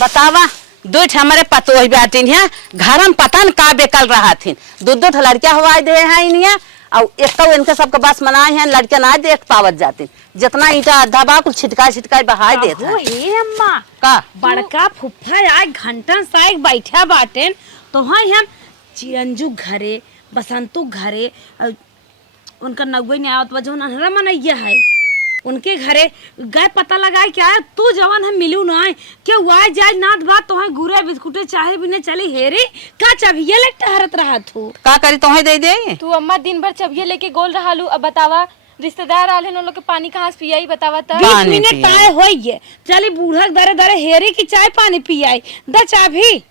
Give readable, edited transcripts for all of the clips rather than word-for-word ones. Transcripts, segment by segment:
बतावा दो हमारे पतो ही बाटिन है घर में पता न का बेकल रहा थी दो लड़कियां हवाई दे हैं इन्हें और एक इनके सबके बस मनाए हैं लड़कियां ना देख पावत जाती जितना ईटा आधा बा कुछ छिटका बहाय देते हैं। ए अम्मा का बड़का फुफ्फा आज घंटा साइक बैठा बाटेन तो हाँ हम चिरंजू घरे बसंतु घरे उनका नगुई ने आवत वजह अनहरा मनैया है उनके घरे गए पता लगाए क्या है तू जवान हम मिलू ना क्या वाई जाए नाथ बात तो है गुरे बिस्कुटे चाहे बिना चली हेरी का चबिया ले टहरत रहा तू का करी तो दे दे तू अम्मा दिन भर चबिया लेके गोल रहा लू। अब बतावा रिश्तेदार आले न लोग के पानी कहाँ से पियाई बतावा तब 20 मिनट आए होइए चली बूढ़ा दरे दरे हेरी की चाय पानी पियाई द चाभी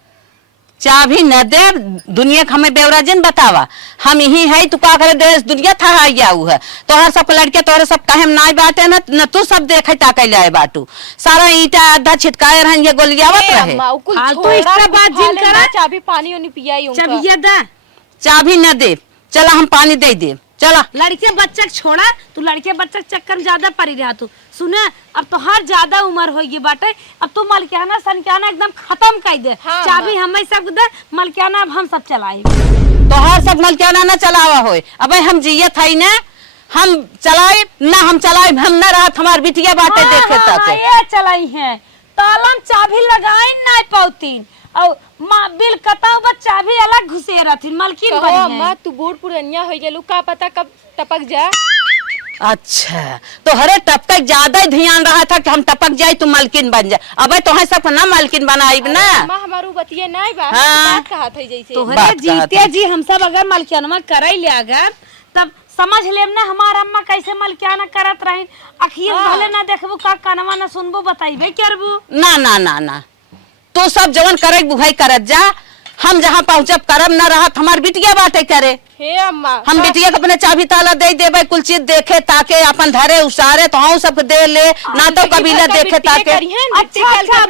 चाभी न दे दुनिया के हमें बेवराजन बतावा हम यही है तू का करे देश दुनिया था आया हुआ है तोहर सब लड़के तोहरे सब कहे ना बाटे न तू सब देखे ताके लाए बाटू सारा ईटा आधा छिटकाए रहन ये गोलियावत रहे फालतू इसका बात जिन करा चाबी पानी ओनी पियाई उनका चाबिया दा चाबी न दे चला हम पानी दे दे चला लड़के बच्चा छोड़ा तू लड़के बच्चा चक्कर में ज्यादा पड़ी रहा तू सुने अब तो हर ज्यादा उम्र हो गई बाटे अब तो मलकियाना सनकियाना एकदम खत्म कर दे। हाँ, चाबी हमें सब दे मलकियाना अब हम सब चलाए तो हर सब मलकियाना न चलावा होए अब हम जिये था ना हम चलाए ना हम चलाए हम न रहा हमार बिटिया बाटे देखे तक ये चलाई है तालम चाबी लगाई ना पाउतीन और मां बिल कताऊ बस चाबी अलग घुसे रहती मलकिन बनी है। अम्मा तू बूढ़ पुरनिया हो गेलू का पता कब टपक जा। अच्छा तो हरे टपक ज्यादा ही ध्यान रहा था कि हम टपक जाए तो मालकिन बन जाए अब तो सब ना मालकिन बनाई ना अम्मा हमारू बतिये नहीं बा हाँ। बात कहा था जैसे तो हरे जीते जी हम सब अगर मलकियाना कराई ले अगर तब समझ लेम ना हमार अम्मा कैसे मलकियाना करत रही अखियत भले ना देखबू का कानवा ना सुनबू बताइबे करबू ना ना ना ना तो सब जवन करे बुहाई करत जा हम जहाँ पहुँचब करब न रहा हमार बिटिया बाटे करे हे अम्मा हम बिटिया को अपने चाबी ताला दे देबे कुल चीज देखे ताके अपन धरे उसारे तो हम सब दे ले ना तो कबीला देखे ताके अच्छा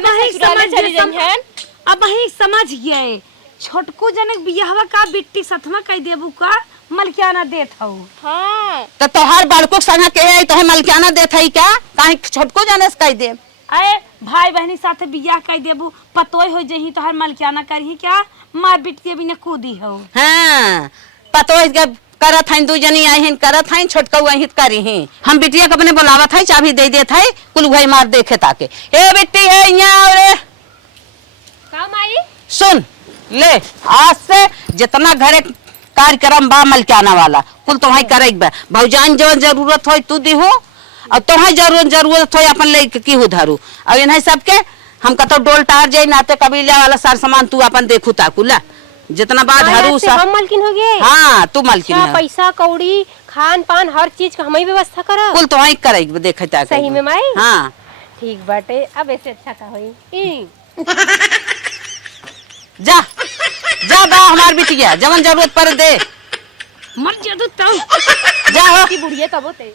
अब ही समझ गए छोटकू जनक बियाहवा का बिट्टी सतमा कह देबू का मलकियाना देत हूँ। हाँ तो तोहर बड़को संग के तो मलकियाना देत है क्या काहे छोटको जाने से कह दे अरे भाई बहनी साथे बियाह कह देबू पतोय हो जही तो हर मलकियाना करही क्या मार बिटिया भी न कूदी हो। हाँ पतो करत हैं दू जनी आई हैं करत हैं छोटका वही करी हैं हम बिटिया को अपने बुलावत है चाबी दे देत है कुल भाई मार देखे ताके ए बिट्टी है यहाँ और काम आई सुन ले आज से जितना घरे कार्यक्रम बा मलकियाना वाला कुल तुम्हारी करे भौजान जो जरूरत हो तू दी हो और तुम्हारी जरूरत हो अपन ले की हो धरू और इन्हें सबके हम कतो डोल टार जाए नाते कबीला वाला सार सामान तू अपन देखू ताकुला जितना बात हरू सब हम मलकिन हो गए। हाँ तू मलकिन है पैसा कौड़ी खान पान हर चीज का हमें व्यवस्था करा कुल तुम्हारी करे देखे ताके सही में माई हाँ ठीक बाटे अब ऐसे अच्छा का होई जा जा बा हमार बिटिया जवन जरूरत पर दे मर जादू तो जा हो की बुढ़िया तब होते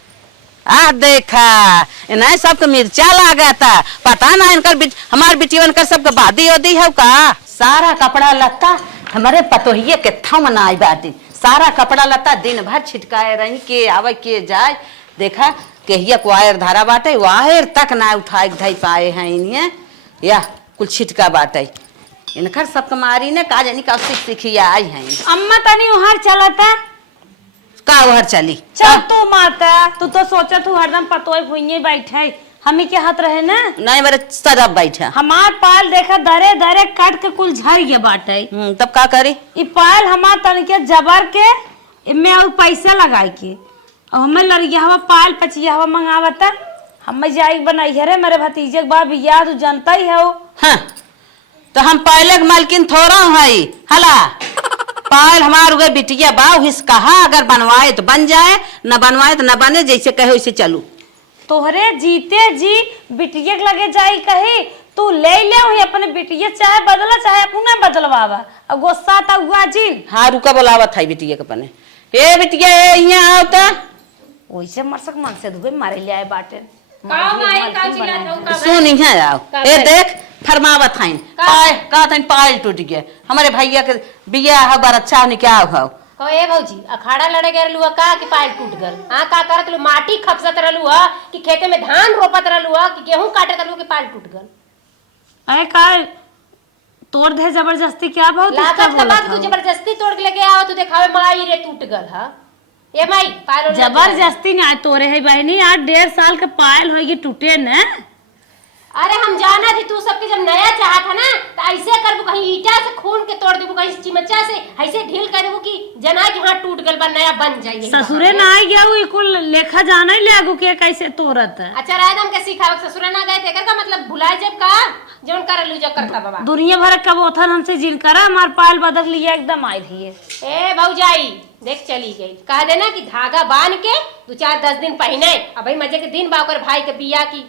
आ देखा इन्हें सबके मिर्चा लगा था पता ना इनकर हमार बिटिया इनकर सबके बादी ओदी है का सारा कपड़ा लत्ता हमारे पतोहिए के थम नाई बाटी सारा कपड़ा लत्ता दिन भर छिटकाए रही के आवे के जाए देखा केहिया को आयर धारा बाटे वायर तक ना उठाए धई पाए हैं इन्हें या कुल छिटका बाटे इनकर सबके मारी ने का जानी का सीखिया आई हैं अम्मा तनी उहर चलता का उहर चली चल तू माता तू तो सोचा तू हरदम पतोय भुइये बैठे हमें के हाथ रहे ना नहीं मेरे सदब बैठा हमार पाल देखा दरे दरे काट के कुल झड़ गए बाटे तब का करी ई पाल हमार तन के जबर के इमे और पैसा लगाए के और हमें लड़िया हवा पाल पचिया हवा मंगावता हमें जाई बनाई है रे मेरे भतीजे के बाप याद तू जानता ही है वो हाँ तो हम पहले मालकिन थोड़ा है हला पायल हमार उगे बिटिया बा हिस कहा अगर बनवाए तो बन जाए न बनवाए तो न बने जैसे कहे वैसे चलू तोहरे जीते जी बिटिया के लगे जाई कही तू ले ले हुई अपने बिटिया चाहे बदला चाहे अपने बदलवावा और गुस्सा ता हुआ जी हाँ रुका बोलावत है बिटिया के पने ए बिटिया यहाँ आवता वैसे मरसक मन से दुबे मारे ले आए बाटे सुन यहाँ आओ ए देख फरमावत है पायल टूट गया हमारे भैया के बिया है बार अच्छा होने क्या हो को ए भौजी अखाड़ा लड़े गए लुआ का कि पायल टूट गल हां का करत लु माटी खपसत रहलु ह कि खेते में धान रोपत रहलु ह कि गेहूं काटत रहलु कि पायल टूट गल अरे का तोड़ दे जबरदस्ती, क्या बहुत लागत इसका का बोलत बात तू हौ? जबरदस्ती तोड़ के लेके आओ तू दिखावे माई रे टूट गल हा। ए माई पायल जबरदस्ती नहीं तोरे है बहनी, आज 1.5 साल के पायल होगी टूटे न। अरे हम जाना थी तू सबके जब नया चाहा था ना तो ऐसे करबू, कहीं ईटा से खून के तोड़ देबू, कहीं चिमचा से ऐसे ढील कर देबू कि जना के हाथ टूट गल बा नया बन जाइए। ससुरे ना आई गया वो कुल लेखा जाना ही ले के कैसे तोड़त है। अच्छा राय हम के सिखावक ससुर ना गए थे का मतलब भुलाए जब का जोन कर लू जो करता बाबा। दुनिया भर का बोथन हमसे जिन करा, हमार पायल बदल लिया एकदम आई थी। ए भौजाई देख चली गई, कह देना कि धागा बांध के 2-4-10 दिन पहने, अब भाई मजे के दिन बाकर भाई के बिया की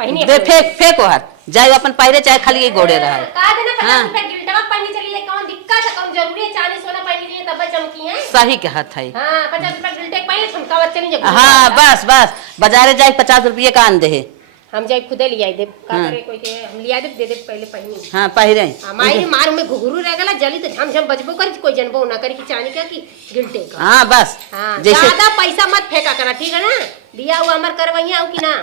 पहनी दे फेंको हाथ जाए अपन पैरे चाहे खाली गोड़े रहा। कहा देना 50 रुपए गिल्टवा पहनी चलिए, कौन दिक्कत है, कौन जरूरी है चांदी सोना पहन लीजिए तब चमकी है। सही कहत है। हां 50 रुपए गिल्टे पहले झुमकावा चली जाए। हाँ बस बस बाजारे जाए 50 रुपये का आन दे। हम जाए खुदे लिया दे का करे कोई के हम लिया दे दे पहले पहनी। हाँ पहिरे हमारी मार में घुघरू रह गला जली तो झम झम बजबो कर, कोई जनबो ना करे कि चांदी का कि गिल्टे का। हाँ बस हां जैसे ज्यादा पैसा मत फेंका करा, ठीक है ना, दिया हुआ अमर करवैया हो कि ना।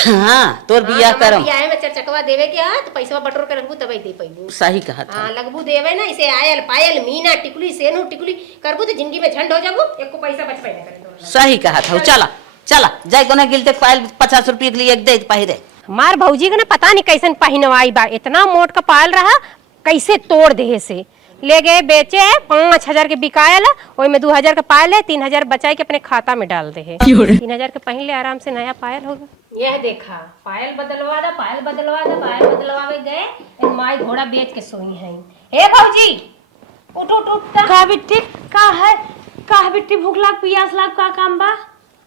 हाँ तोर बिया करम बिया में चरचकवा देवे के हां तो पैसा बटोर के रखबू तबे दे पैबू। सही कहत है। हां लगबू देवे ना, इसे आयल पायल मीना टिकुली सेनू टिकुली करबू तो जिंदगी में झंड हो जाबू, एको पैसा बच पाए ना करे। सही कहत है। चला चला जाए कोना गिलते पायल 50 रुपये के लिए एक दे पहिरे। हमार भौजी के ना पता नहीं कैसन पहनवाई बा, इतना मोट का पायल रहा कैसे तोड़ दे से ले गए बेचे 5,000 के बिकायल, ओई में 2,000 का पायल है, 3,000 बचाई के अपने खाता में डाल दे है। 3,000 के पहन ले आराम से नया पायल होगा। यह देखा पायल बदलवा दा पायल बदलवा दा पायल बदलवावे गए, इन माई घोड़ा बेच के सोई है। ए भौजी उठ उठ उठ का बिट्टी का है, का बिट्टी भूख लाग पियास लाग का काम बा।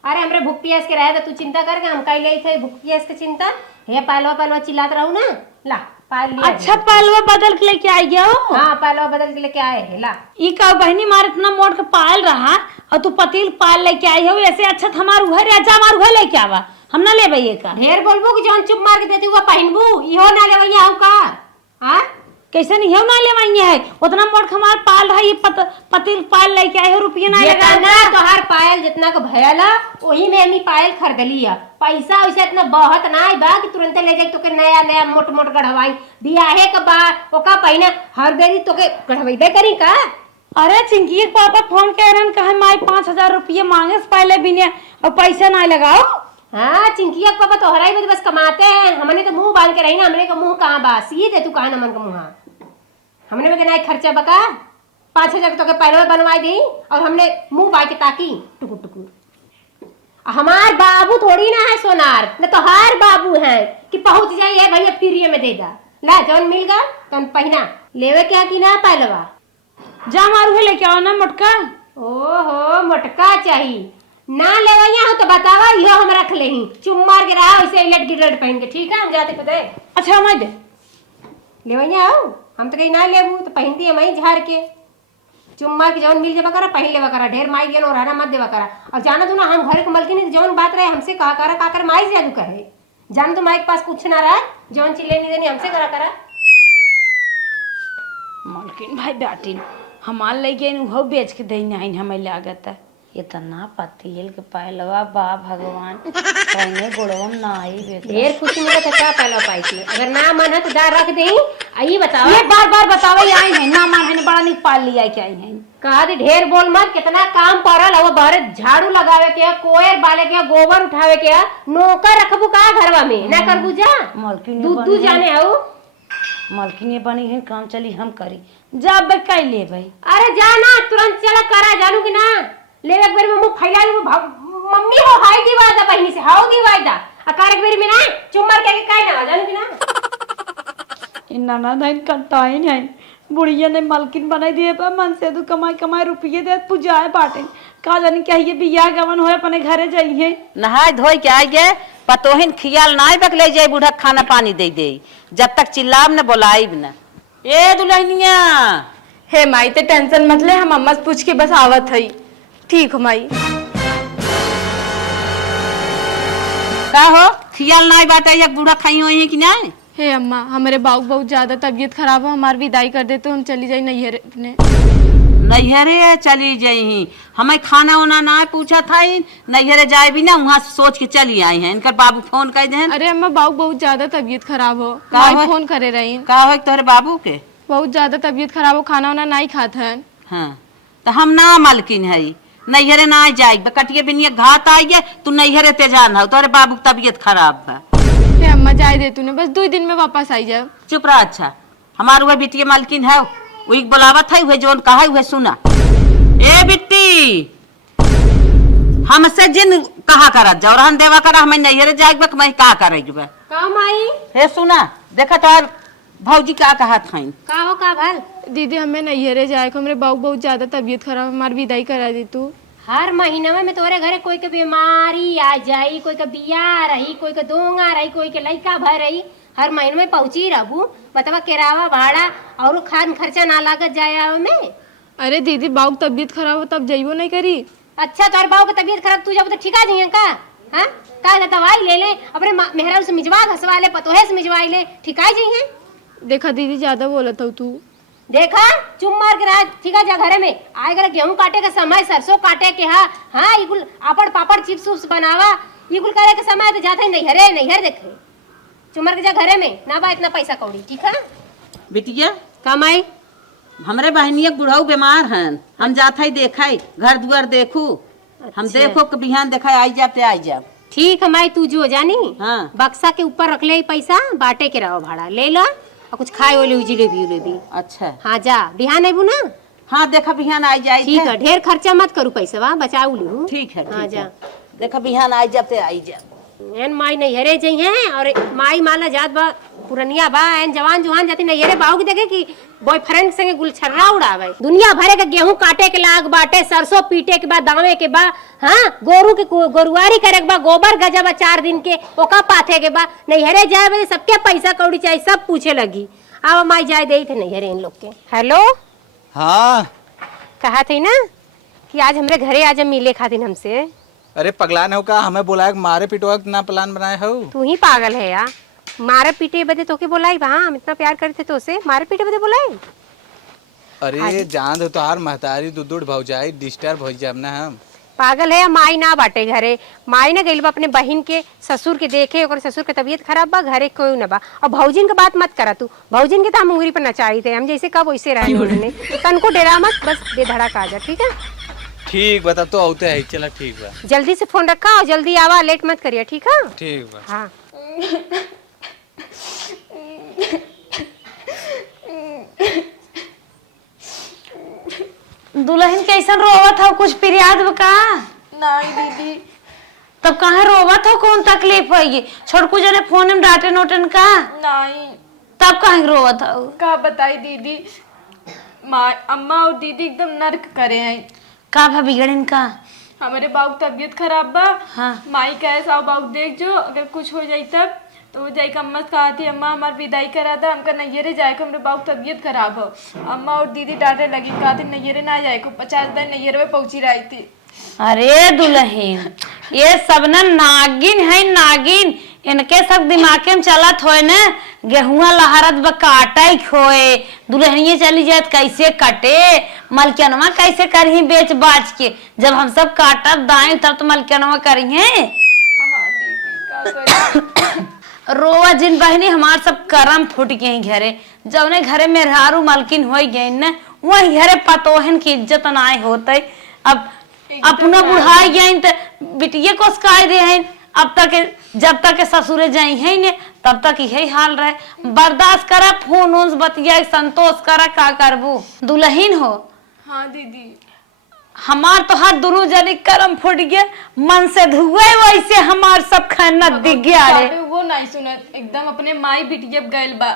अरे हमरे भूख पियास के रहे तो तू चिंता करके हम कई ले थे भूख पियास के चिंता। हे पायलवा पायलवा चिल्लात रहू ना, ला पायल लिया। अच्छा पायलवा बदल के लेके आई गया हो। हां पायलवा बदल के लेके आए है, ला ई का बहनी मार इतना मोट का पायल रहा और तू पतील पायल लेके आई हो, ऐसे अच्छा हमार घर राजा हमार घर लेके आवा, हम ना लेबे ये का। ढेर बोलबो कि जौन चुप मार के देती हुआ पहनबू इहो ना लेवैया हउ का। हां कैसे नहीं हो ना लेवाई है, उतना मोट हमार पायल रहा, ये पतील पायल लेके आए हो, रुपये ना लगा जितना तोहार पायल जितना का भयला वही में हमी पायल खरीदली है। पैसा वैसे इतना बहुत ना आई बा कि तुरंत ले जाके तोके नया नया मोट मोट गढ़वाई बियाहे के बाद ओका पहिना हर बेरी तोके गढ़वाईबे करी का। अरे चिंकी के पापा फोन कह रहे कहे माई 5,000 रुपये मांगे पहले बिने और पैसा ना लगाओ। हाँ चिंकिया के पापा तोहरा ही बस कमाते हैं, हमने तो मुंह बांध के रही ना, हमने का मुंह कहाँ बा सीधे तू कहा नमन का मुँह, हमने में नहीं खर्चा बका 5,000 तो के पैरवा बनवाई दी और हमने मुंह बाई के ताकी टुकुर टुकुर। हमार बाबू थोड़ी ना है सोनार, न तो हर बाबू है कि पहुंच जाइए भैया फ्री में दे दा, ला जौन मिल गया तो पहना लेवे क्या कि ना पैलवा जा मारू है लेके आओ ना मोटका। ओहो मोटका चाहिए ना लेवैया हो तो बतावा, यो हम रख लेही चुम मार के रहा वैसे इलट गिलट पहन के, ठीक है हम जाते खुदे। अच्छा मैं दे लेवैया आओ हम तो कहीं ना लेबू तो पहन दिए वहीं झाड़ के चुम्मा के जौन मिल जावा करा पहन लेवा करा, ढेर माई गेन और रहना मत देवा करा। और जाना तू ना हम घर के मलकी नहीं जौन बात रहे हमसे कहा करा का कर माई जादू करे, जान तो माई के पास कुछ ना रहा जौन चिल्ले नहीं देनी हमसे करा करा। मालकिन भाई बेटी हमार ले गए वो बेच के दे नहीं हमें लागत है इतना पतियल के पहलवा बा भगवान कहने गुड़वम ना आई बेटा ढेर खुशी मिलत है का पहला पाई थी, अगर ना मन है तो दार रख दे। आई बताओ ये बार बार बताओ आई है ना मान है बड़ा निक पाल लिया क्या आई है। कहा दी ढेर बोल मत, कितना काम पड़ल है, बाहर झाड़ू लगावे के कोयर बाले के गोबर उठावे के नौकर रखबू का घरवा में ना करबू जा मालकिन दूध जाने आओ मालकिन बनी है काम चली हम करी जा बे कई ले भाई। अरे जाना तुरंत चला करा जानू कि ना ले एक बार में मुंह फैला लू मम्मी हो हाय दी वादा बहनी से हाउ दी वादा अकार एक बार में ना चुम्मर के काई ना जानू कि ना इन्ना ना नहीं कटाई नहीं बुढ़िया ने मालकिन बनाई दिए पर मन से तू कमाई कमाई रुपये दे पूजाए बाटे का जानी क्या ये बियाह गवन होए अपने घरे जाइए नहाय धोई के आई गए पतोहिन खियाल नाई बक ले जाए बूढ़ा खाना पानी दे दे जब तक चिल्लाब न बोलाइब न। ए दुल्हनिया हे माई ते टेंशन मत ले, हम अम्मा से पूछ के बस आवत हई। ठीक हो माई। का हो खियाल नाई बाटे या बूढ़ा खाई हुई कि नहीं। हे अम्मा हमारे बाबू बहुत ज्यादा तबीयत खराब हो, हमारी विदाई कर दे तो हम चली जाए नैहर अपने। नैहरे चली जाई। हमें खाना वाना ना पूछा था, नैहरे जाए भी ना, वहाँ सोच के चली आई हैं। इनकर बाबू फोन कर दे। अरे अम्मा बाबू बहुत ज्यादा तबीयत खराब हो, का माई हो? फोन करे रही। का हो तोहरे बाबू के? बहुत ज्यादा तबीयत खराब हो, खाना वाना नहीं खात हन। हाँ तो हम ना मालकिन है, नैहरे ना जाए। कटिए बिनिया घात आई है, तू नैहरे ते जान हो, तोहरे बाबू की तबीयत खराब है। हे अम्मा जाए दे तूने, बस 2 दिन में वापस आई जाओ। चुप रहा। अच्छा हमारे वह बिटिया मालकिन है, वही बुलावत है, वह जोन कहा वह सुना। ए बिट्टी, हमसे जिन कहा करत जाओ रहन देवा करा, हमें नैहरे जाए मैं का करेगा का माई? हे सुना, देखा तो भौजी क्या कहा था। का हो का भल? दीदी हमें नैहरे जाए को, हमारे बाबू बहुत ज्यादा तबीयत खराब, हमारी विदाई करा दी तू। हर महीना में तोरे घरे कोई के बीमारी आ जाई, कोई के बियाह रही, कोई के दोंगा रही, कोई के लइका भर रही, हर महीने में पहुंची रहू। बतावा किराया भाड़ा और खान खर्चा ना लागत जाए में। अरे दीदी बाबू तबीयत खराब हो तब जाइबो नहीं करी। अच्छा तोर बाबू की तबीयत खराब, तू जब तो ठीक आ जाइए का? हाँ का दवाई ले ले, अपने मेहरारू से मिजवा घसवा ले, पतोहे से मिजवा ले, ठीक आ जाइए। देखा दीदी ज्यादा बोलत हो तू। देखा चुम मार के रहा, ठीक है जा घरे में आए करे। गेहूं काटे का समय, सरसों काटे के हाँ इकुल आपड़ पापड़ चिप्स उप्स बनावा, इकुल करे के समय तो जाते नैहरे नैहर देखे। चुमर के जा घरे में ना बा इतना पैसा कौड़ी, ठीक है बिटिया? कमाई हमरे बहनिया बुढ़ऊ बीमार हैं, हम जाते ही देखा घर दुआर देखू। हम देखो कि बिहान देखा आई जाते आई जाब। ठीक है माई, तू जो जानी हाँ। बक्सा के ऊपर रख ले पैसा, बांटे के रहो भाड़ा ले लो और कुछ खाए वाले जिलेबी उलेबी। अच्छा हाँ जा बिहान आबू ना। हाँ देखा बिहान आई जाए। ठीक है, ढेर खर्चा मत करू, पैसा वहाँ बचाऊ लू। ठीक है हाँ ठीक जा। है। देखा बिहान आई जाते आई जा। एन माई नैहरे जइए और माई माला जात बा पुरनिया बा, एन जवान जुहान जाती नैहरे बाहू की देखे कि बॉयफ्रेंड के संगे गुलछर्रा उड़ावे। दुनिया भरे के गेहूं काटे के लाग बाटे, सरसों पीटे के बाद दावे के बा, हाँ गोरू के गोरुआरी करे के बा, गोबर गजब 4 दिन के ओका पाथे के बा। नैहरे जाए बे सबके पैसा कौड़ी चाहिए, सब पूछे लगी। अब माई जाए दे थे नैहरे इन लोग के। हेलो हाँ कहा थे ना कि आज हमरे घरे आज मिले खातिर हमसे। अरे पगलान हो का, हमें बुलाया मारे पिटवा ना प्लान बनाए हो। तू ही पागल है यार, मारे पीटे बदे तो के बुलाई बा। हम इतना प्यार करते तो उसे मारे पीटे बदे बुलाई। अरे जान दो तोहार महतारी दूध भौजाई डिस्टर्ब हो जाब ना हम। पागल है, माई ना बाटे घरे। माई ना गइल बा अपने बहन के ससुर के देखे, ओकर ससुर के तबीयत खराब बा, घरे कोई ना बा। और भौजिन के बात मत करा तू, भौजिन के तो हम उंगली पर नचाई थे, हम जैसे कब वैसे रहे उन्होंने। तनको डेरा मत, बस बेधड़क आ जा, ठीक है? ठीक बता तो आते है, चला ठीक बा। जल्दी से फोन रखा और जल्दी आवा, लेट मत करिए, ठीक है? ठीक बा। हाँ दुल्हन कैसन रोवत हो, कुछ पिरियाद का? नहीं दीदी। तब कहाँ रोवत हो, कौन तकलीफ है ये? छोटकू जने फोन में डांटे नोटन का, नहीं तब कहाँ रोवत हो? का बताई दीदी, माँ अम्मा और दीदी एकदम नर्क करे हैं। का भा बिगड़न का? हमारे बाबू तबीयत खराब बा। हाँ। माई कहे साहु बाबू देख जो, अगर कुछ हो जाई तब तो वो जाई अम्मा से कहा थी अम्मा हमार विदाई करा था, हमका नैहरे जाए को, हमारे बाबू तबीयत खराब हो। अम्मा और दीदी डांटे लगी, कहा थी नैहरे ना जाए को, 50 दिन नैहरे में पहुंची रही थी। अरे दुल्हन, ये सब ना नागिन है, नागिन। इनके सब दिमाग में चलत होए न, गेहुआ लहरत ब काटे खोए, दुल्हनिये चली जाए कैसे कटे, मलकनवा कैसे करही बेच बाच के। जब हम सब काटब दाएं तब तो मलकनवा करिए। हाँ दीदी का करी। रोवा जिन बहनी हमार सब करम फूट गए घरे, जौने घरे मेहरारू मलकिन हो गई न, वही घरे पतोहन की इज्जत नाय होते। अब अपना बुढ़ाई गई तो बिटिया को सिखाई दे हैं। अब तक जब तक ससुरे जाई है ने तब तक यही हाल रहे। बर्दाश्त करा, फोन उन बतिया, संतोष करा, का करबू? दुल्हन हो। हाँ दीदी। हमार तो हाथ दोनों जने करम फूट गया, मन से धुए वैसे हमार सब खाना दिख गया रे। वो नहीं सुनत, एकदम अपने माई बिटिया गइल बा।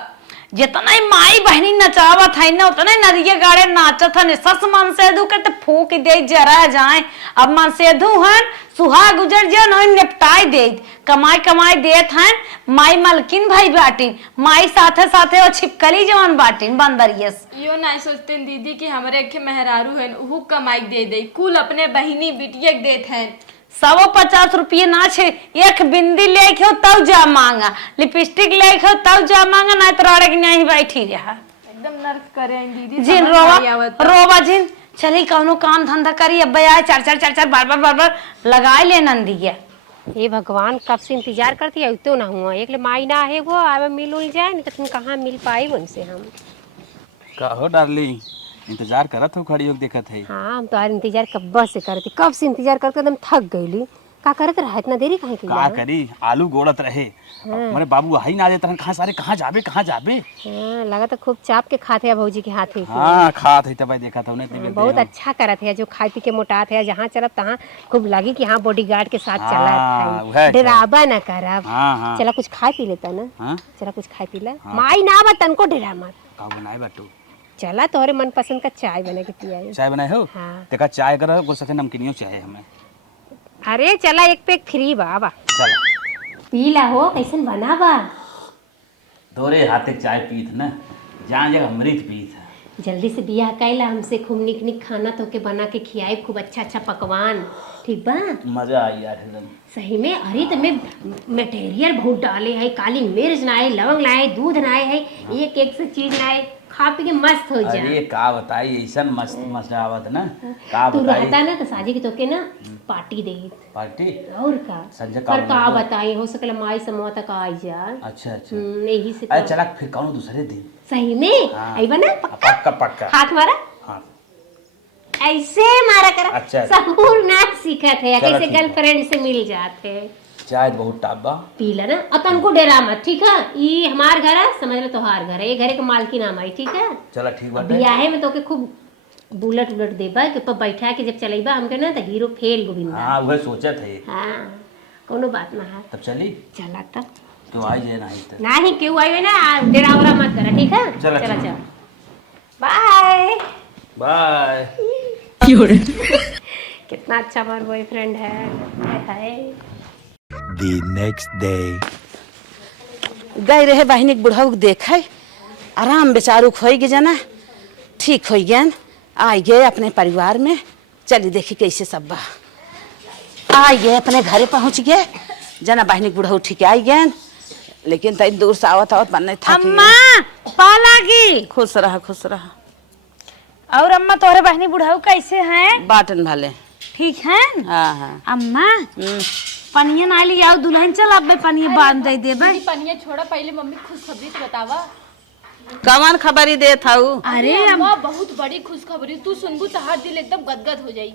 जितना ही माई बहनी नचावत है ना, उतना ही नदिया गाड़े नाचत है। सस मन से धू के फूक दे जरा जाए। अब मन से धू हन सुहा गुजर जा न निपटाई दे, कमाई कमाई देत हन। माई मलकिन भाई बाटिन, माई साथे साथे वो छिपकली जवान बाटिन बंदरियस। यो नहीं सोचते दीदी कि हमारे के मेहरारू है उहू कमाई दे दे, कुल अपने बहिनी बिटिया देत हैं। 150 रुपये ना छे, एक बिंदी लेके हो तब जा मांगा, लिपस्टिक लेके हो तब जा मांगा, नहीं तो रड़े की नहीं बैठी रहा। एकदम नर्क करे हैं दीदी। जिन समझ रोवा नहीं आवत। रोवा जिन चली कौनो काम धंधा करी, अब आए चार बार लगाए ले नंदिया। हे भगवान, कब से इंतजार करती है, तो ना हुआ एक ले माई ना है वो आवे मिल उल जाए, नहीं तो तुम कहाँ मिल पाई उनसे हम। कहो डार्लिंग, इंतजार करत हो, खड़ी होके देखत है। हाँ, हम तो यार इंतजार कब से करती, कब से इंतजार करके एकदम थक गईली। का करत रहा इतना देरी कहीं की? का करी, आलू गोड़त रहे। हमारे बाबू आई ना देता कहाँ सारे, कहाँ जाबे। हाँ, लगा तो खूब चाप के खाते हैं भौजी के हाथ। हाँ खात है, तब देखा था उन्हें। बहुत अच्छा करत है, जो खाए पी के मोटात है, जहाँ चलत तहाँ खूब लगी कि हाँ बॉडीगार्ड के साथ चला है, डरावा ना करब। हाँ। चला कुछ खाए पी लेता ना। हाँ? चला कुछ खाए पी ले, माई ना बा तनको डरा मत। का बनाए बाटू? चला तोहरे मनपसंद का चाय बना के पियाई। चाय बनाए हो? हाँ। देखा चाय कर कुछ साथे नमकीनियो चाहे हमें। अरे चला एक पैक फ्री बा चला पी ला हो, कैसन बना बा? तोरे हाथे चाय पीत ना, जान जगह अमृत पीत। जल्दी से बियाह कैला, हमसे खूब निक निक खाना तो के बना के खियाए, खूब अच्छा अच्छा पकवान, ठीक बा? मजा आई यार एकदम। सही में। अरे तमें मटेरियल बहुत डाले है, काली मिर्च लाए, लवंग लाए, दूध लाए है, एक एक से चीज लाए, खा पी के मस्त हो जा। अरे का बताई, ऐसा मस्त मजा आवत ना, का तू बताई। रहता ना तो साजी की तोके ना पार्टी दे। पार्टी और का संजय का पर का बना दो। बताई, हो सकला माई समूह तक आ जा। अच्छा। यही से अरे चला फिर कौन दूसरे दिन। सही में हाँ। आई बना पक्का। पक्का। हाथ मारा, हाँ ऐसे मारा करा। अच्छा। सहूर ना सीखत है, चलो कैसे ठीक है। गर्लफ्रेंड से मिल जाते हैं। चाय बहुत टाप बा। पी ला ना, अतन को डेरा मत, ठीक है? ये हमार घर है, समझ लो तोहार घर है, ये घरे के मालकी नाम आई, ठीक है? चला ठीक बात है। बियाहे में तो के खूब बुलेट उलट देबा के ऊपर बैठा के जब चलेबा हमके ना तो हीरो फेल गोविंदा। हाँ वह सोचा थे। हाँ, कोनो बात ना है। तब चली चला तब तो आई जाए नहीं तो। नहीं क्यों आई ना, डेरा वरा मत करा, ठीक है? चला, चला ठीक। चल बाय बाय। कितना अच्छा हमारा बॉयफ्रेंड है। The next day. गए रहे बहनी के बुढ़ऊ देखे, आराम बेचारू खोई गे जना, ठीक हो गए, आ गए अपने परिवार में। चली देखी कैसे सब बा, आ गए अपने घरे पहुंच गए जना, बहनी के बुढ़ऊ ठीक आई गए, लेकिन तई दूर से आवत बनने था। अम्मा पालागी। खुश रहा। और अम्मा तोहरे बहनी बुढ़ाऊ कैसे हैं? बाटन भले ठीक है। हाँ। अम्मा पनिया ना ली आओ, दुल्हन चल अब पनिया बांध दे देबे। पनिया छोड़ा, पहले मम्मी खुशखबरी तो बतावा। कवन खबरी दे था? अरे अम्मा बहुत बड़ी खुशखबरी, तू सुनबू तो हर दिल एकदम गदगद हो जाई।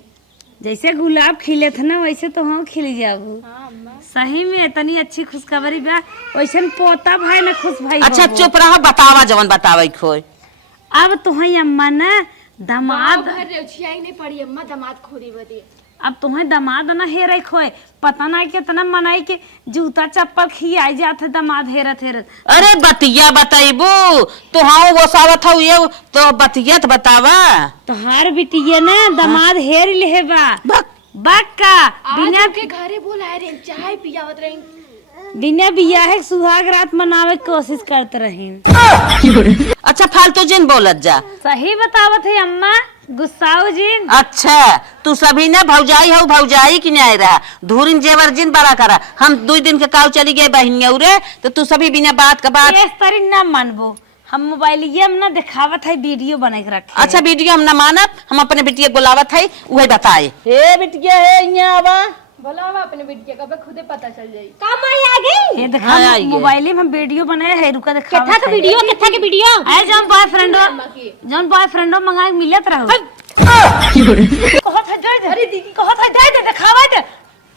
जैसे गुलाब खिले थे ना, वैसे तो हम खिल जाबू। हाँ अम्मा। सही में इतनी अच्छी खुशखबरी बा, वैसे पोता भाई ना खुश भाई। अच्छा चुप रहा, बतावा जवन बतावा खोई। अब तुम्हें अम्मा ना दामाद, घर रेउछिया ही नहीं पड़ी अम्मा, दामाद खोरी बदे। अब तुम्हें दामाद ना हेरे खोए, पता ना कितना मनाई के जूता चप्पल खियाई जाते दामाद हेरत। अरे बतिया बताइबू तो हाँ वो सावत हो ये तो बतिया तो बतावा। तोहार बिटिया ना दामाद हेर ले बक्का बिना के घरे बोलाए रे, चाय पियावत रही। बिना बियाह सुहाग रात मनावे के कोशिश करते रही। अच्छा फालतू जिन बोलत जा। सही बतावत है अम्मा, गुस्साओ जिन। अच्छा तू सभी ने भौजाई हो, भौजाई की नहीं रहा धूरिन जेवर जिन बड़ा करा। हम 2 दिन के काव चली गए बहनिया उरे, तो तू सभी बिना बात का बात। इस तरी ना मानबो, हम मोबाइल ये ना दिखावत है, वीडियो बना के रखे। अच्छा वीडियो हम न मानब, हम अपने बिटिया बुलावत है, वही बताए। हे बिटिया है यहाँ आवा, बोलावा अपने बिटिया का, खुदे पता चल जाई। काम आ गई। ये देखा हाँ, आई है। मोबाइल में हम वीडियो बनाए है, रुका दिखा। कितना का वीडियो, कितना के वीडियो? ऐ जौन बॉयफ्रेंडो मंगा के मिलत रहो। कहत है दे, अरे दीदी कहत है दे दिखावा दे।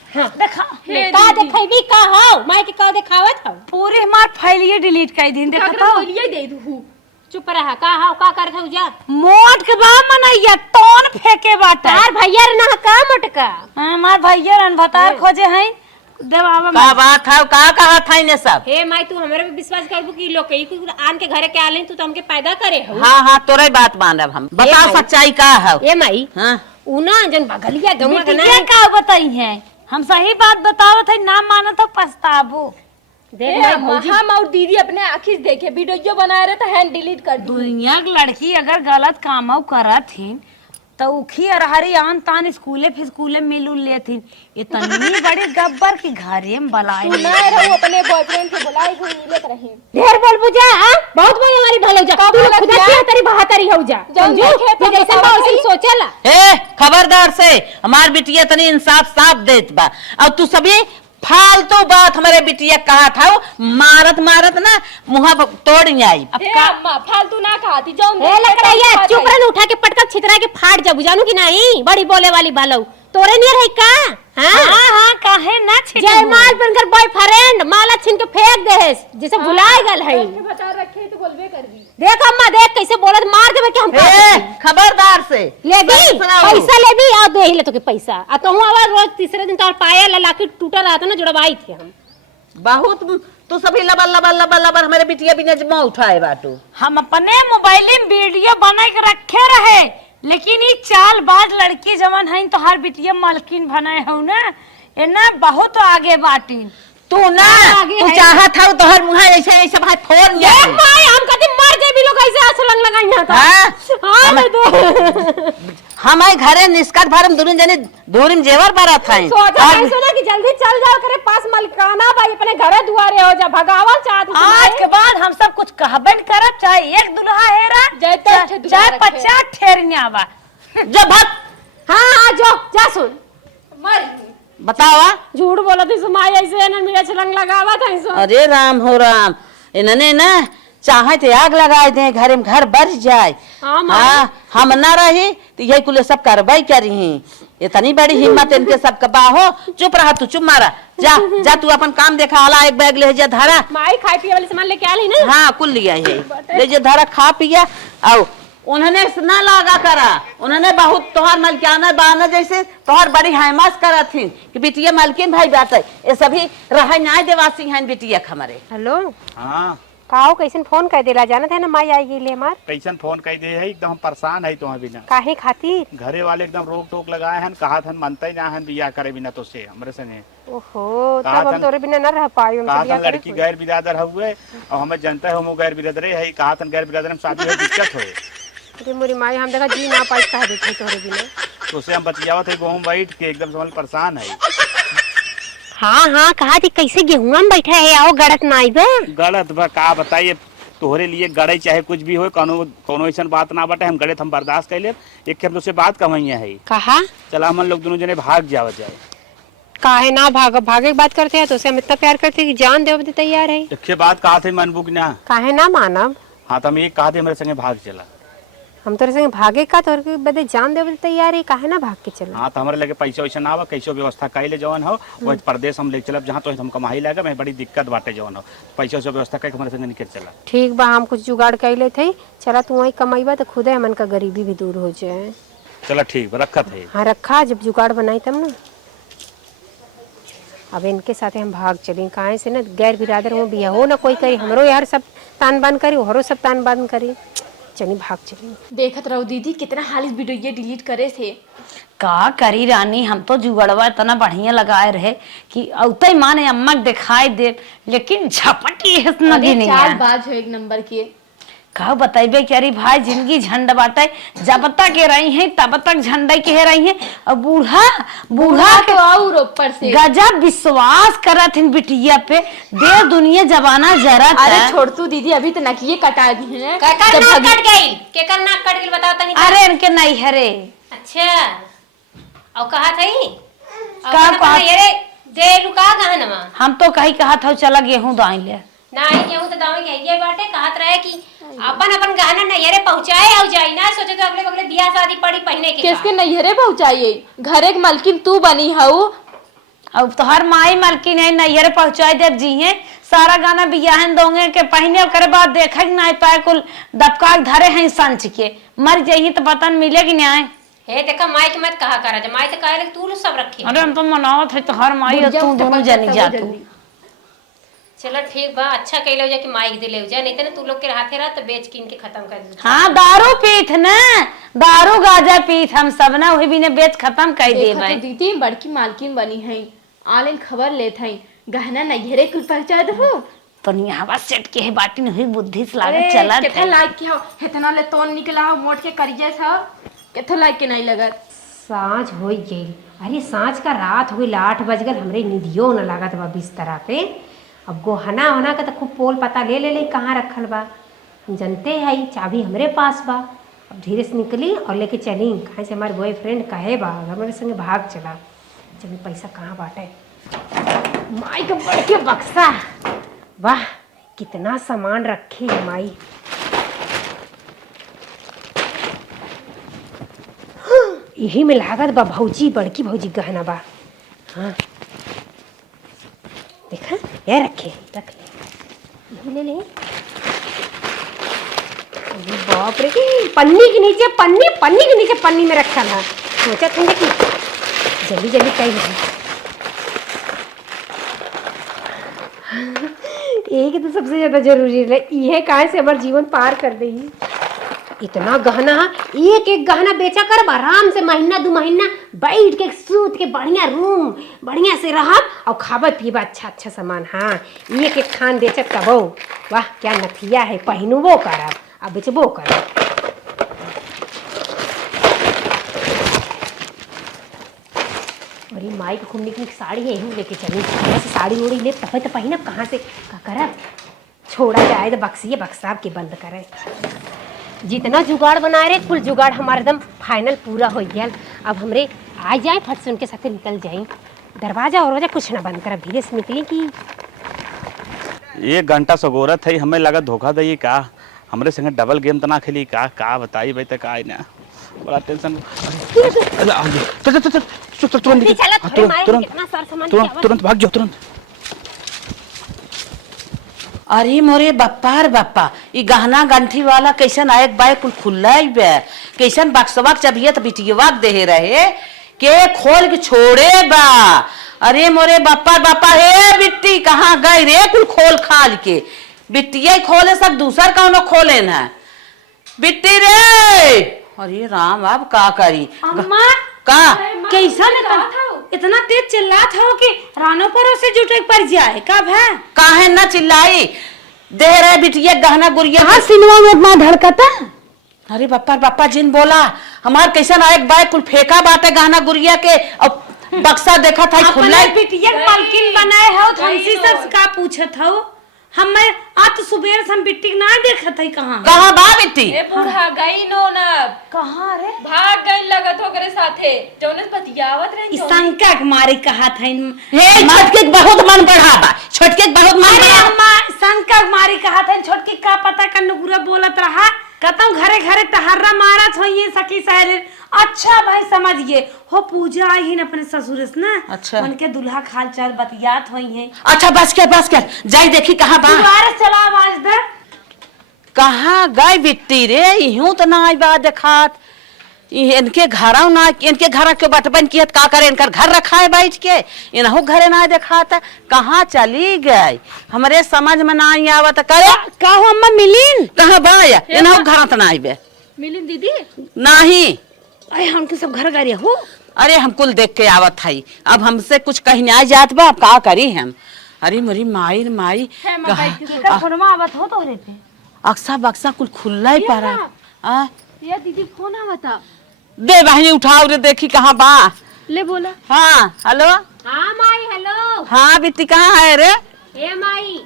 हां देखा का देखैबी का हो, माई के का देखावत हो? पूरी हमार फाइल डिलीट कर दिन देखा अगला तो। बोलिए दे दू। चुप रहा, का हो का कर खौ जा? मोट के बा मनैया तोन फेंके बाटा। तार भैया रे ना का मटका। हमार भैया रन भतार खोजे हैं देवावा का बात है, का कहा था इन्हें सब। हे माई तू हमरे पे विश्वास करबू कि लोग कई आन के घरे के आले तू तो हमके पैदा करे हो। हाँ तोरे बात मानब हम। बताओ भाई। सच्चाई का है? ए माई हाँ उना जन बगलिया गौवा के बिटिया ना का बताई है, हम सही बात बतावत है, ना मानो तो पछताबो। देख माई भौजी, हम और दीदी अपने आँखी देखे वीडियो बना रहे तो हैंड डिलीट कर दी। दुनिया की लड़की अगर गलत काम करत थी तो उखी अरहरी आन तान स्कूले फिर मिल उल लेथिन। इतनी बड़ी गब्बर की घरे में बलाई ना रहू अपने बॉयफ्रेंड से बुलाई हुई मिलत रही। ढेर बोल बुझा, हां बहुत बोल हमारी ढलो जा। तू खुद से तेरी बहाता करी हो जा जौन समझू देखे तो तू जैसे बतावा वैसे सही। सोचेला। ए खबरदार से हमार बिटिया तनी इंसाफ साफ देत बा और तू सभी फालतू बात हमारे बिटिया कहा था मारत मारत ना मुहा तोड़ आई। ए अम्मा फालतू ना खाती जौन ए लकड़ैया चुप रह, उठा के पटका छितरा के फाड़ जा बुझानू कि नहीं, बड़ी बोले वाली भालो तोरे नहीं रही का। हां हाँ काहे ना छिटू जयमाल बनकर बॉयफ्रेंड माला छीन के फेंक देस जैसे भुलाए गल है। बचा रखे तो बोलबे कर दी। देख अम्मा देख कैसे बोलत मार देबे कि हम ए खबरदार से लेबी सुनाओ। पैसा लेबी आ दे ही ले तो के पैसा आ तो हूं आवाज रोज तीसरे दिन तो पाया लाके टूटा रहा था ना जुड़वाई थे हम। बहुत तू सभी लबर लबर लबर लबर हमारे बिटिया बिना जमा उठाए बाटू। हम अपने मोबाइल में वीडियो बना के रखे रहे, लेकिन ये चालबाज लड़की जवन है तो हर बिटिया मालकिन बनाए हो ना, एना बहुत आगे बाटी। तू ना आगे तू है। चाहत था तोहर मुहा ऐसे ऐसे भाई फोन देख माय हम कभी मर जाए भी लोग ऐसे असलंग लगाई ना था। हाँ? हां मैं तो हमारे घरे निष्कात भरम दुरिन जने दूरिम जेवर बारत है। सोचा नहीं सोचा कि जल्दी चल जाओ करे पास मालिकाना भाई अपने घरे दुआरे हो जा भगावल चाहत आज के बाद हम सब कुछ कहबन करब, चाहे एक दुल्हा हेरा चाहे 50 ठेरनिया बा। जब भत हां जो जा सुन मर बतावा। झूठ बोला थी सुमाई ऐसे ना मेरा छलंग लगावा था सो। अरे राम हो राम, इन्होंने ना चाहे थे आग लगाए दे घरे में घर बच जाए। हाँ हम ना रही तो यही कुल सब कार्रवाई करी। इतनी बड़ी हिम्मत इनके सब का बाहो। चुप रहा तू, चुप मारा जा जा तू अपन काम देखा। हाला एक बैग ले जा धारा। माई खाई पिए वाले सामान लेके आली ना। हाँ कुल लिया है ले जा धारा खा पिया। आओ उन्होंने ना लगा करा, उन्होंने बहुत तोहर मलकियाना बाना जैसे तोहर बड़ी हैमस करा थी कि बिटिया मालकिन भाई बात है। ये सभी रह ना देवासी हैं बिटिया हमारे। हेलो हाँ काओ कैसन फोन कर देला जानत है ना माई आएगी ले हमार कैसन फोन कह दे है, एकदम परेशान है तुम्हें बिना। काहे खातिर? घरे वाले एकदम रोक टोक लगाए हैं, कहा था मनते ना है बिया करे बिना तो से हमरे संगे। ओहो कहा तब हम था- तोरे बिना न रह पाई हम कहा बिया था करे लड़की गैर बिरादर हुए और हमें जनता है हम गैर बिरादर है। कहा था गैर बिरादर में शादी हो दिक्कत हो अरे मोरी माई हम देखा जी ना पाई कह देथे तोरे बिना। तो उसे हम बतियावत है गेहूं बैठ के एकदम समझ परेशान है। हाँ हाँ कहा थी कैसे गेहुआ में बैठा है आओ गड़त ना आइबे। गलत बा का बताइए तोहरे लिए गड़े चाहे कुछ भी हो, कोनो ऐसा बात ना बटे हम गड़े हम बर्दाश्त कर ले। एक हम तुझसे बात कमैया है, कहा चला हम लोग दोनों जने भाग जावत जाए। काहे ना भाग भागे की बात करते हैं तो उसे हम इतना प्यार करते हैं कि जान देव भी तैयार है। एक बात कहा थे मनबुक ना। काहे ना मानब हाँ तो हम एक कहा थे मेरे संगे भाग चला। हम तोरे संगे भागे का तोर के बदे जान देव भी तैयार है, काहे ना भाग के चला। हाँ तो हमारे लगे पैसा वैसा ना आवा, कैसो व्यवस्था कैले जवन हो वो प्रदेश हम ले चलब जहाँ तो हम कमाई लगे मैं बड़ी दिक्कत बाटे जवन हो पैसा वैसा व्यवस्था करके हमारे संगे निकल चला। ठीक बा हम कुछ जुगाड़ कर ले थे। चला तू वही कमाईबा तो खुदे हमन का गरीबी भी दूर हो जाए। चला ठीक बा रखत है। हाँ रखा जब जुगाड़ बनाई तब ना। अब इनके साथ हम भाग चली काहे से ना गैर बिरादर हो बिया हो ना कोई करी हमरो यार सब तान बान करी ओहरो सब तान बान करी। चली भाग चली। देखत रहो दीदी कितना हाल इस वीडियो ये डिलीट करे थे। का करी रानी, हम तो जुगड़वा इतना बढ़िया लगाए रहे कि औते माने अम्मा के दिखाई दे, लेकिन झपटी है नदी नहीं चाल है। बाज हो एक नंबर के। का बताइबे कि अरे भाई जिंदगी झंड बाटे, जब तक के रही है तब तक झंडे के रही है। और बूढ़ा बूढ़ा तो और ऊपर से गजब विश्वास करत हिन बिटिया पे, देव दुनिया जमाना जरा अरे छोड़ तू दीदी अभी तो नकिए कटा दी है। केकर नाक कट गई केकर नाक कट गई बताओ तनी। अरे इनके नहीं हरे अच्छा और कहा थई का कहा अरे दे लुका गहनमा हम तो कहीं कहा था चला गेहूं दाई ले नहीं गेहूं तो दावे के ये बाटे कहत रहे कि अपन अपन गहना नैहरे पहुंचाए और जाई ना सोचे तो अगले बगले बियाह शादी पड़ी पहने के किसके नैहरे पहुंचाइए घरे के मालकिन तू बनी हऊ। अब तो हर माई मालकिन है नैहरे पहुंचाई देव जी है सारा गाना बियाहन दोगे के पहने करे बाद देखा नहीं पाए कुल दबका धरे हैं संच के मर जाइए तो पता नहीं मिलेगी न्याय। हे देखा माई के मत कहा करा माई तो कहे तू लोग सब रखे। अरे हम तो मनावत है तो हर माई और तू दोनों जनी जा तू। चलो ठीक बा अच्छा कहलो जा कि माइक दे ले जा नहीं तो ना तू लोग के हाथे रहा तो बेच किन के खत्म कर दे। हाँ दारू पीत ना दारू गाजा पीत हम सब ना वही भी ने बेच खत्म कर दे देखा भाई। तो दीदी बड़की मालकिन बनी है ऑनलाइन खबर लेत है गहना नैहरे कुल पहुंचा दो। तो हवा सेट के है बाटी नहीं हुई बुद्धि से लागत चला कितना लाइक के हो इतना ले तोन निकला हो मोट के करिए था कितना लाइक के नहीं लगत। सांझ हो गई अरे सांझ का रात हो गई 8 बज गए हमरे निधियो न लागत बा बिस्तरा पे। अब गोहना होना का तो खूब पोल पता ले ले कहाँ रखल बा जनते है चाबी हमरे पास बा अब धीरे से निकली और लेके चली, कहाँ से हमारे बॉयफ्रेंड कहे बा हमारे संगे भाग चला। जब पैसा कहाँ बाटे, माई का बड़ के बक्सा, वाह कितना सामान रखे है माई। यही में लागत बा भौजी, बड़की भौजी गहना बा। हाँ देखा ये रखे, रख ले, यही ले ले। अरे बाप रे, पन्नी के नीचे पन्नी के नीचे पन्नी में रखा था। सोचा था कि जल्दी जल्दी कहीं एक तो सबसे ज्यादा जरूरी है, ये कहाँ से हमारा जीवन पार कर देगी। इतना गहना, एक एक गहना बेचा कर आराम से महीना 2 महीना बैठ के सूत के बढ़िया रूम बढ़िया से रहा और खाबा पीबा अच्छा अच्छा सामान। हाँ एक एक खान बेचत तबो, वाह क्या नथिया है, पहनबो करब अब बेचबो करब। अरे माई को घूमने की साड़ी है, यही लेके चली, ऐसे साड़ी उड़ी ले तब तो पहिनब, कहाँ से का करब। छोड़ा जाए तो बक्सिए बक्साब के बंद करे। जितना जुगाड़ बना रहे कुल जुगाड़ हमारा एकदम फाइनल पूरा हो गया। अब हमरे आ जाए फट से उनके साथ निकल जाए। दरवाजा और वजह कुछ ना बंद कर, धीरे से निकली कि 1 घंटा सगोरत है, हमें लगा धोखा दई का, हमरे संगे डबल गेम तना खेली का बताई भाई तक आई ना, बड़ा टेंशन। तुरंत भाग जाओ तुरंत। अरे मोरे बप्पा रे बप्पा, ई गहना गंठी वाला कैसन आयक बाय कुल खुल्ला बे, कैसन बक्सवाक चबियत बिटियवाक देहे रहे के खोल के छोड़े बा। अरे मोरे बप्पा बप्पा, हे बिट्टी कहाँ गई रे कुल खोल खाल के, बिट्टिया खोले सब दूसर कौनो खोले न बिट्टी रे। अरे राम अब का करी अम्मा का कैसा इतना तेज चिल्लात हो कि रानो परो से जुटे पर जाए कब है। काहे न चिल्लाई, दे रहे बिटिया गहना गुड़िया। हाँ सिनवा में इतना धड़कता। अरे बप्पा जिन बोला हमार कैसन आयक बाय कुल फेंका बाटे गहना गुड़िया के, और बक्सा देखा था खुला। बिटिया मालकिन बनाए हो तो हमसे सब का पूछत हो, हमें आज सुबह से हम बिट्टी ना देखत है। कहाँ बा बिट्टी? ए बूढ़ा गई नो ना, कहाँ रे भाग गई लगत हो करे साथे जौनस बतियावत रही। शंका के मारे कहा था हे छोटके के बहुत मन बढ़ा बा, छोटके के बहुत मन बढ़ा। अम्मा शंका के मारे कहा था, छोटके का पता का नुगुरा बोलत रहा, कहता हूँ घरे घरे तहर्रा मारत हो ये सखी सहेली। अच्छा भाई समझिए हो, पूजा आई है अपने ससुर से ना। अच्छा उनके दुल्हा खाल चाल बतियात हुई है। अच्छा बस कर जाई देखी कहाँ बा। दोबारा चला आवाज दे, कहाँ गई बिट्टी रे, यूं तो ना आई बा देखात। इनके घर ना, इनके घर के बटबन कियत का करे, इनकर घर रखा है बैठ के, इनहु घरे ना देखाता। कहाँ चली गई हमरे समझ में ना आवत। करे का हो अम्मा मिलीन कहाँ बा, इनहु घर तो ना आइबे। मिलिन दीदी नहीं, अरे हमके सब घर गाड़ी हो। अरे हम कुल देख के आवत हई, अब हमसे कुछ कहने आ जात बा, अब का करी हम। अरे मेरी माई माई फोनमा आवत हो तो रे पे अक्सा बक्सा कुल खुल्ला ही पड़ा। आ ये दीदी फोन आवता, दे बहनी उठाओ रे देखी कहाँ बा। ले बोला। हाँ हेलो। हाँ माई हेलो। हाँ बिट्टी कहाँ है रे? हे माई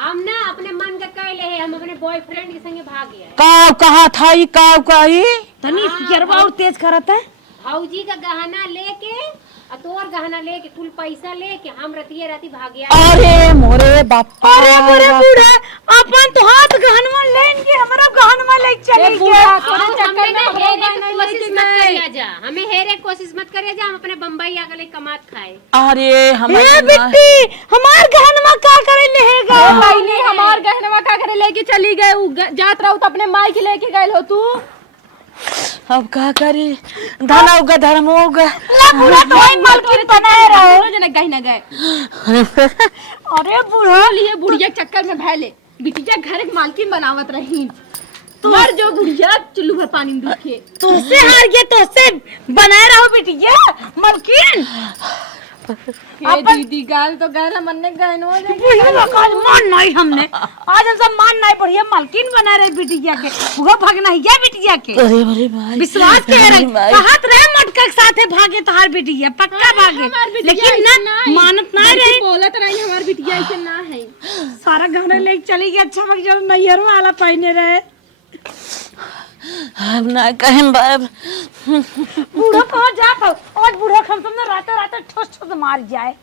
हम ना अपने मन का कहले है, हम अपने बॉयफ्रेंड के संगे भाग गए। काव कहा था ई काव कही तनी गरबा और तेज करत है। भौजी का गहना लेके और तोर गहना लेके कुल पैसा लेके हम रतिये राती भाग गया। अरे मोरे बापा, अरे मोरे बूढ़ा अपन तो हाथ गहनवा लेन के हमरा गहनवा ले चली गया। हमें हेरे कोशिश मत करिए जा, हम अपने बम्बई आगले कमात खाए। अरे हम हे बिट्टी हमार गहनवा का करे लेगा। पहले हमार गहनवा का करे लेके चली गए, जात रहो तो अपने माई के लेके गए हो तू। अब का करी, धन होगा धर्म होगा। पूरा तो वही मालकिन बनाए रहो। दोनों जने गए ना गए। अरे बूढ़ा लिए बुढ़िया चक्कर में भैले बिटिया घर के मालकिन बनावत रही, मर जो बुढ़िया चुल्लू भर पानी में दुखे। तुझसे हार गया, तुझसे बनाए रहो बिटिया मालकिन। हे दीदी गाल तो गाल मन ने गए नो मान नहीं हमने आज हम सब मान नहीं बढ़िया मालकिन बना रहे बिटिया के, वो भागना है क्या बिटिया के। अरे अरे भाई विश्वास के कहत रहे मटका के साथे भागे तोहार बिटिया पक्का भागे, लेकिन ना मानत ना रहे। बोलत रही हमार बिटिया ऐसे ना है। सारा गहना लेके चली गई। अच्छा मग जब नैहर वाला पहने रहे। अब ना कहीं बाब बूढ़ो कहाँ जात हो और बूढ़ो हम तुमने राते राते ठोस ठोस मार जाए